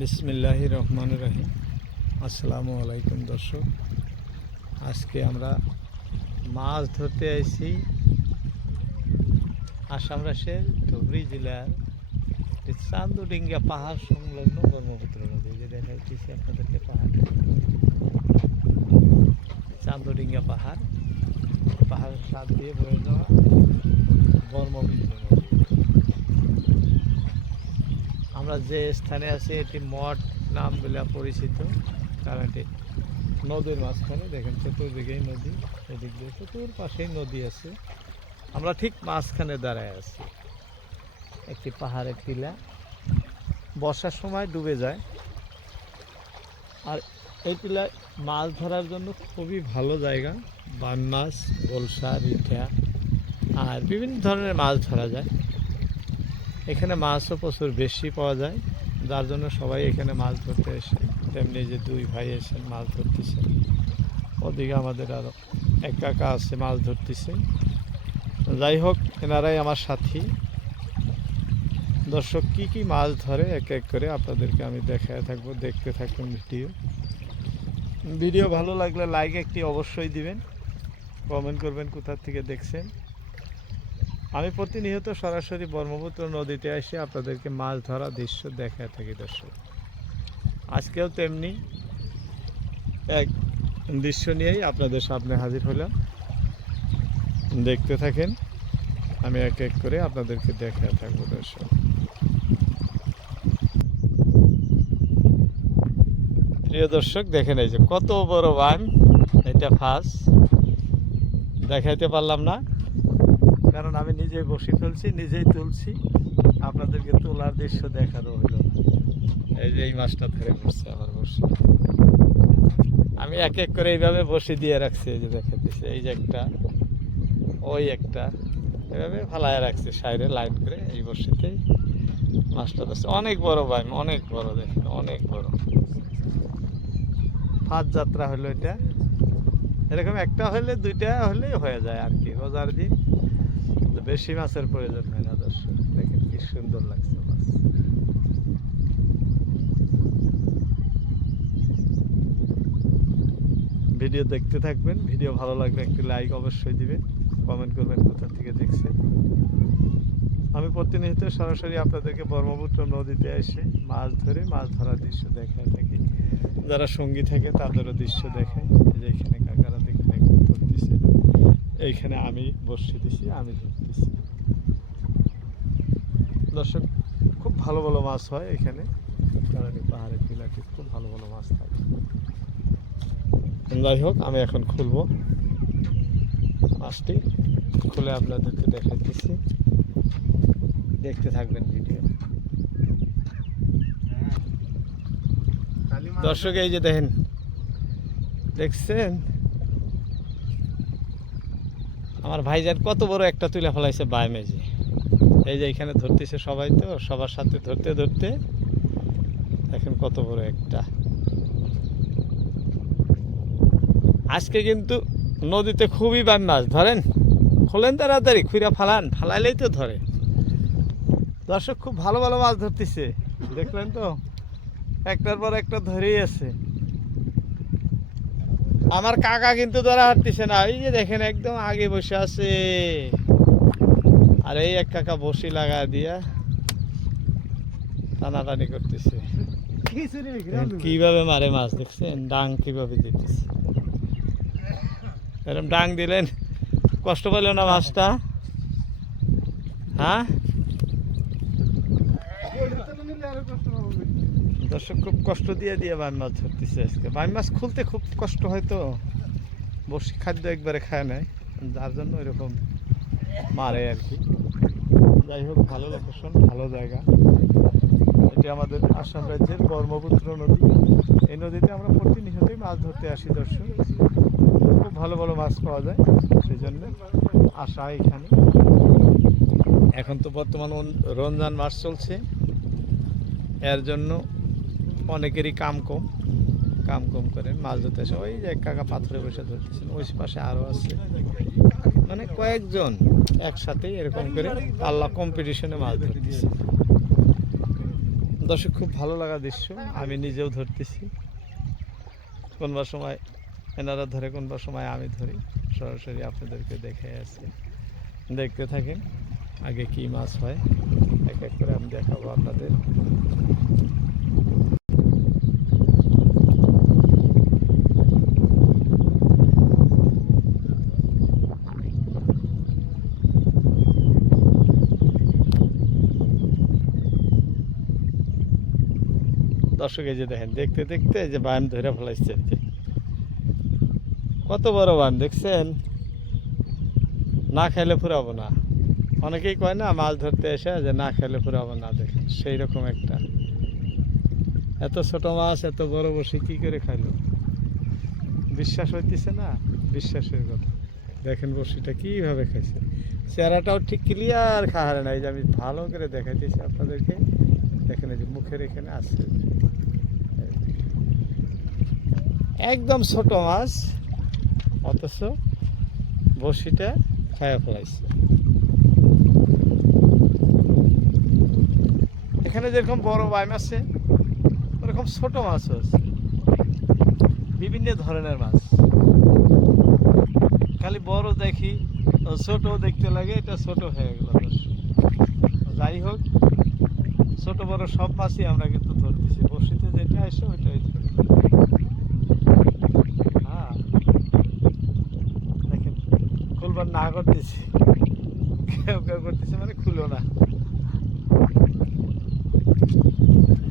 বিসমিল্লাহ রহমান রহিম আসসালামু আলাইকুম দর্শক, আজকে আমরা মাছ ধরতে আইছি আসাম রাজ্যের ধুবড়ি জেলার চান্দুডিঙ্গা পাহাড় সংলগ্ন ব্রহ্মপুত্র নদী যে দেখা যাচ্ছে আপনাদেরকে পাহাড় চান্দুডিঙ্গা পাহাড়, পাহাড়ের সাথ দিয়ে বয়ে যাওয়া ব্রহ্মপুত্র নদী। আমরা যে স্থানে আছি, এটি মঠ নাম বলে পরিচিত। কারণ এটি নদীর মাঝখানে, দেখেন চতুর্দিকেই নদী, এদিক দিয়ে চতুর পাশেই নদী আছে। আমরা ঠিক মাঝখানে দাঁড়ায় আছি। একটি পাহাড়ের টিলা। বর্ষার সময় ডুবে যায়। আর এই টিলায় মাছ ধরার জন্য খুবই ভালো জায়গা। বান মাছ গোলসা রিঠা আর বিভিন্ন ধরনের মাছ ধরা যায়। এখানে মাছও প্রচুর বেশি পাওয়া যায়। যার জন্য সবাই এখানে মাছ ধরতে এসে তেমনি যে দুই ভাই এসে মাছ ধরতেছে। ওদিকে আমাদের আরও এক কাকা আছে মাছ ধরতেছে। যাই হোক, এনারাই আমার সাথী। দর্শক, কি কি মাছ ধরে এক এক করে আপনাদেরকে আমি দেখায় থাকব, দেখতে থাকুন ভিডিও। ভিডিও ভালো লাগলে লাইক একটি অবশ্যই দিবেন। কমেন্ট করবেন কোথার থেকে দেখছেন। আমি প্রতিনিয়ত সরাসরি ব্রহ্মপুত্র নদীতে এসে আপনাদেরকে মাছ ধরা দৃশ্য দেখায় থাকি, দর্শক। আজকেও তেমনি এক দৃশ্য নিয়েই আপনাদের সামনে হাজির হলাম। দেখতে থাকেন, আমি এক এক করে আপনাদেরকে দেখায় থাকব, দর্শক। প্রিয় দর্শক, দেখেন এই যে কত বড় বান, এটা ফাঁস। দেখাইতে পারলাম না। কারণ আমি নিজেই বসে ফেলছি নিজেই তুলছি। আপনাদেরকে তোলার দৃশ্য দেখারও হলো এই যে এই মাছটা ধরে পড়ছে আমার বসে। আমি এক এক করে এইভাবে বসে দিয়ে রাখছি এই যে দেখা দিচ্ছে এই যে একটা ওই একটা। এভাবে ফালায় রাখছি সাইডে লাইন করে এই বসিতেই মাছটা ধরছে। অনেক বড় ভাই অনেক বড় দেখেন অনেক বড়। ফাঁস যাত্রা হলো এটা। এরকম একটা হলে দুইটা হলেই হয়ে যায় আর কি রোজার দিন। বেশি মাছের প্রয়োজন হয় না, দর্শক। দেখেন কি সুন্দর লাগছে মাছ। ভিডিও দেখতে থাকবেন, ভিডিও ভালো লাগলে একটি লাইক অবশ্যই দিবেন কমেন্ট করবেন কোথা থেকে দেখছেন। আমি প্রতিনিয়ত সরাসরি আপনাদেরকে ব্রহ্মপুত্র নদীতে এসে মাছ ধরে, মাছ ধরার দৃশ্য দেখায় থাকি। যারা সঙ্গী থাকে, তাদেরও দৃশ্য দেখায় এই যে এখানে কাকারা দেখে দেখে ধরতেছে এইখানে আমি বসে দিছি, আমি ধরতেছি। দর্শক, খুব ভালো ভালো মাছ হয় এখানে। কারণ পাহাড়ের টিলাতে খুব ভালো ভালো মাছ থাকে। যাই হোক, আমি এখন খুলবো মাছটি। খুলে আপনাদেরকে দেখাইতেছি। দেখতে থাকবেন ভিডিও। দর্শক, এই যে দেখেন। দেখছেন? আমার ভাইজান কত বড় একটা তুলে ফেলাইছে মেজে এই যে এখানে ধরতেছে সবাই তো, সবার সাথে ধরতে ধরতে। দেখেন কত বড় একটা। আজকে কিন্তু নদীতে খুবই বাম মাছ, ধরেন? খোলেন তাড়াতাড়ি খুঁড়া ফালান, ফালাইলেই তো ধরে। দর্শক, খুব ভালো ভালো মাছ ধরতেছে। দেখলেন তো? একটার পর একটা ধরেই আছে। আমার কাকা কিন্তু ধরা হাঁটতেছে না। এই যে দেখেন একদম আগে বসে আছে। আর এই এক কাকা বসি লাগা দিয়া টানাটানি করতেছে। কীভাবে মারে মাছ দেখছেন? ডাং কীভাবে দিতেছে। এরকম ডাং দিলেন কষ্ট পেল না মাছটা? হ্যাঁ? দর্শক খুব কষ্ট দিয়ে দিয়ে বান মাছ ধরতেছে আজকে। বান মাছ খুলতে খুব কষ্ট হয় তো। খাদ্য একবারে খায় নাই, যার জন্য এরকম মারে আর কি। যাই হোক, ভালো লোকেশন ভালো জায়গা। এটি আমাদের আসাম রাজ্যের ব্রহ্মপুত্র নদী। এই নদীতে আমরা প্রতিনিয়তই মাছ ধরতে আসি দর্শক। খুব ভালো ভালো মাছ পাওয়া যায়, সেই জন্য আসা এখানে। এখন তো বর্তমান রমজান মাস চলছে। এর জন্য অনেকেরই কাম কম কাম কম করে, মাছ ধরতে আসে। ওই যে কাকা পাথরে বসে ধরতেছেন, ওই পাশে আরও আছে। মানে কয়েকজন একসাথে এরকম করে আল্লাহ কম্পিটিশনে মাছ ধরতেছে। দর্শক, খুব ভালো লাগা দৃশ্য, আমি নিজেও ধরতেছি। কোনবা সময় এনারা ধরে কোনবা সময় আমি ধরি, সরাসরি আপনাদেরকে দেখে আসছি দেখতে থাকেন, আগে কি মাছ হয়, এক এক করে আমি দেখাবো আপনাদের। দর্শক, এই যে দেখেন, দেখতে দেখতে যে বান ধরে ফেলাইছে কত বড় বান, দেখছেন? না খাইলে ফুরাবো না। অনেকেই কয় না, মাছ ধরতে এসে যে না খেলে ফুরাবো না, দেখেন সেই রকম একটা। এত ছোট মাছ, এত বড় বসে কি করে খাইলো? বিশ্বাস হইতেছে না? বিশ্বাসের কথা। দেখেন বসিটা কীভাবে খাইছে। চেহারাটাও ঠিক ক্লিয়ার খাহারে নাই। যে আমি ভালো করে দেখাইতেছি আপনাদেরকে। যে মুখের এখানে আছে। একদম ছোট মাছ, অথচ বসিটা খায়া ফেলাইছে। এখানে যেরকম বড় বাইম আছে, ওরকম ছোট মাছও আছে। বিভিন্ন ধরনের মাছ। খালি বড় দেখি ছোট দেখতে লাগে, এটা ছোট হয়ে গেল। যাই হোক ছোট বড় সব মাছই আমরা কিন্তু ধরতেছি। বসিতে যেটা আসে ওইটাই হ্যাঁ। দেখেন, খুলবার না করতেছি। কেউ কেউ করতেছে মানে খুলো না।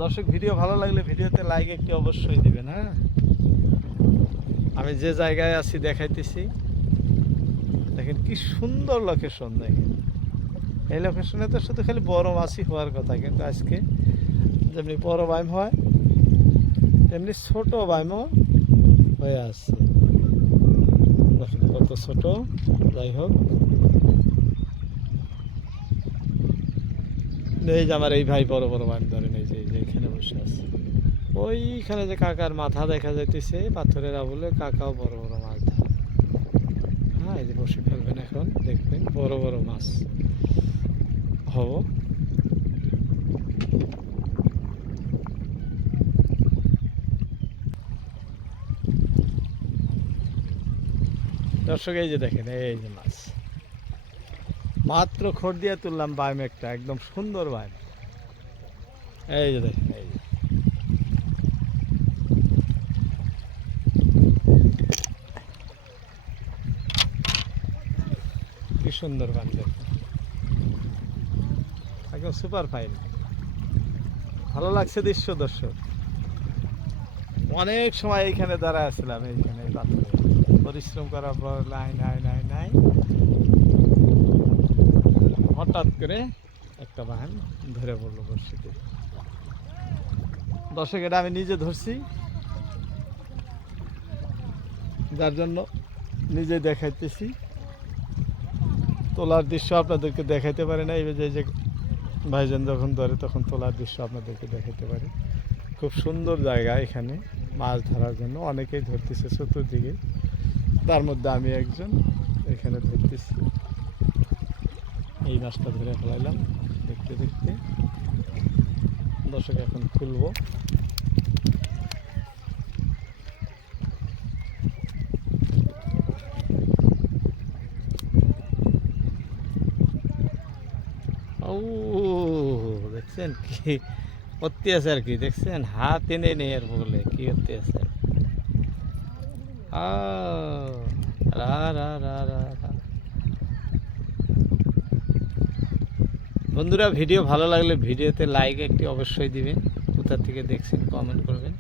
দর্শক, ভিডিও ভালো লাগলে ভিডিওতে লাইক একটি অবশ্যই দিবেন হ্যাঁ? আমি যে জায়গায় আছি দেখাইতেছি, দেখেন কি সুন্দর লোকেশন দেখেন। এই লোকেশনে তো শুধু খালি বড় মাছই হওয়ার কথা, কিন্তু আজকে যেমনি বড় বাইম হয়, তেমনি ছোট বাইমও হয়ে আসছে কত ছোট, যাই হোক। এই যে আমার এই ভাই বড় বড় বাইম ধরেন এই যে এখানে বসে আছে। ওইখানে যে কাকার মাথা দেখা যাইতেছে, পাথরের আবলে কাকাও বড় বড় মাছ ধরে। হ্যাঁ এই যে বসে ফেলবেন এখন, দেখবেন বড় বড় মাছ। হব। দর্শক, এই যে দেখেন, এই যে মাছ। মাত্র খড় দিয়ে তুললাম বাইম একটা, একদম সুন্দর বাইম এই যে দেখেন, এই যে। কি সুন্দর দেখেন। একদম সুপার ফাইন ভালো লাগছে দৃশ্য, দর্শক। অনেক সময় এইখানে দাঁড়ায় আসছিলাম এইখানে। পরিশ্রম করার পর নাই নাই নাই নাই। হঠাৎ করে একটা বাহান ধরে পড়ল বর্ষিতে দর্শক, এটা আমি নিজে ধরছি। যার জন্য নিজে দেখাইতেছি। তোলার দৃশ্য আপনাদেরকে দেখাইতে পারে না এই যে ভাইজান যখন ধরে তখন তোলার দৃশ্য আপনাদেরকে দেখাতে পারে। খুব সুন্দর জায়গা এখানে, মাছ ধরার জন্য। অনেকেই ধরতেছে চতুর্দিকে। তার মধ্যে আমি একজন, এখানে ধরতেছি। এই মাছটা ধরে ফেলাইলাম। দেখতে দেখতে। দর্শক এখন খুলবো। দেখছেন কি? অত্যাচার কি, দেখছেন? হাত এনে নেই আর বলে, কি রা রা। বন্ধুরা, ভিডিও ভালো লাগলে ভিডিওতে লাইক একটি অবশ্যই দিবেন। কোথা থেকে দেখছেন কমেন্ট করবেন।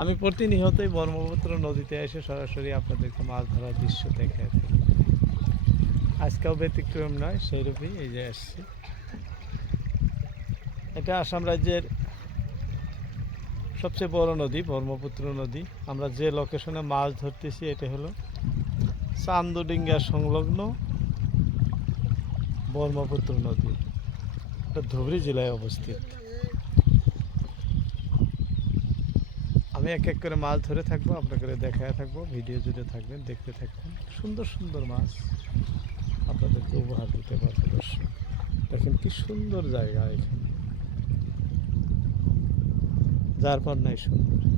আমি প্রতিনিয়তই ব্রহ্মপুত্র নদীতে এসে সরাসরি আপনাদেরকে মাছ ধরার দৃশ্য দেখে আজকেও ব্যতিক্রম নয়, সেইরূপই এই যে আসছি। এটা আসাম রাজ্যের সবচেয়ে বড় নদী, ব্রহ্মপুত্র নদী। আমরা যে লোকেশনে মাছ ধরতেছি, এটা হলো চান্দুডিঙ্গা সংলগ্ন ব্রহ্মপুত্র নদী। এটা ধুবড়ী জেলায় অবস্থিত। আমি এক এক করে মাছ ধরে থাকব আপনাকে দেখায় থাকব, ভিডিও জুড়ে থাকবেন, দেখতে থাকবেন। সুন্দর সুন্দর মাছ আপনাদেরকে উপহার দিতে পারব, দর্শক। দেখেন কি সুন্দর জায়গা এখানে। যার পর নাই সুন্দর।